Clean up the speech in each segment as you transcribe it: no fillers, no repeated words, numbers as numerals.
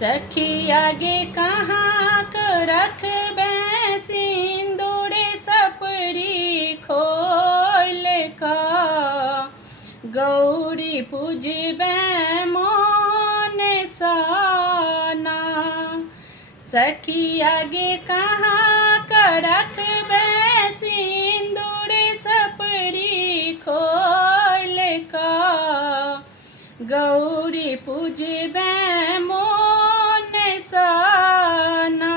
सखी आगे कहाँ क रखबे सिंदूर सपरी खोल का गौरी पूजबे मोन साना। सखी आगे कहाँ क रखबे सिंदूर सपरी खोल का गौरी पूजबे मोन साना।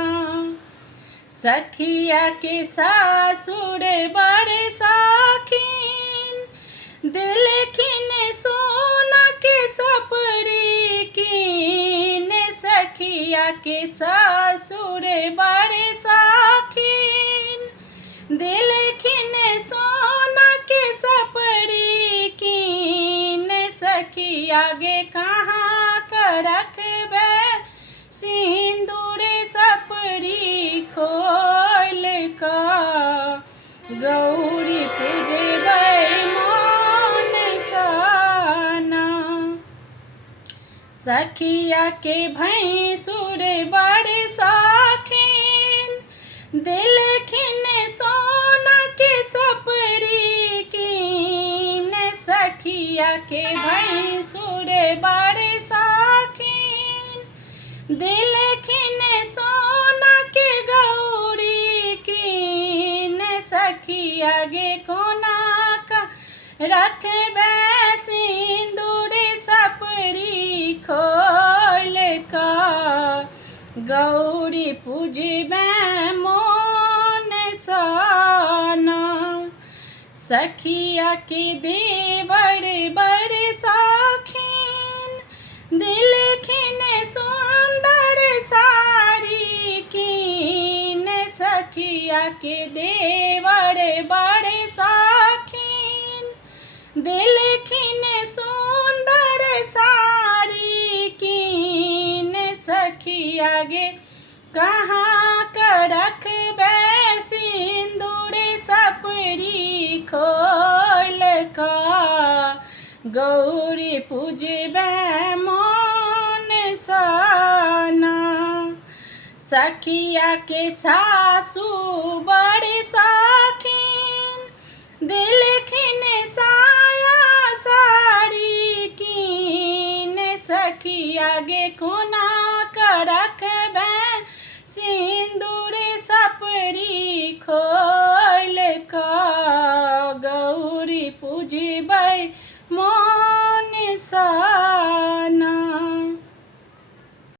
सखिया के सासुर बड़ साखीन दिलखिन सोना के सपरी कीन। सखिया के सासुर बड़ साखीन दिलखिन सोना के सपरी कीन। सखी आगे कहाँ क रखबे सिंदूर सपरी खोल का गौरी पूजबे मोन साना। सखिया के भैंसुर बड़ साखीन दिलखिन सोना के सपरी कीन। सखिया के भैंसुर बड़ साखीन दिलखिन सोना के गौरी कीन। सखी आगे कोना का रखबे सिंदूर सपरी खोल का गौरी पूजबे मोन साना। सखिया के देवर बड़ साखीन दिलखिन सुंदर साड़ी कीन। सखिया के देवर बड़ साखीन दिलखिन सुंदर साड़ी कीन। सखी आगे कहाँ क रखबे सिंदूर सपरी खोल का गौरी पूजबे मोन साना। सखिया के सासू बड़ साखीन दिलखिन साया साड़ी कीन। सखी आगे कोना क रख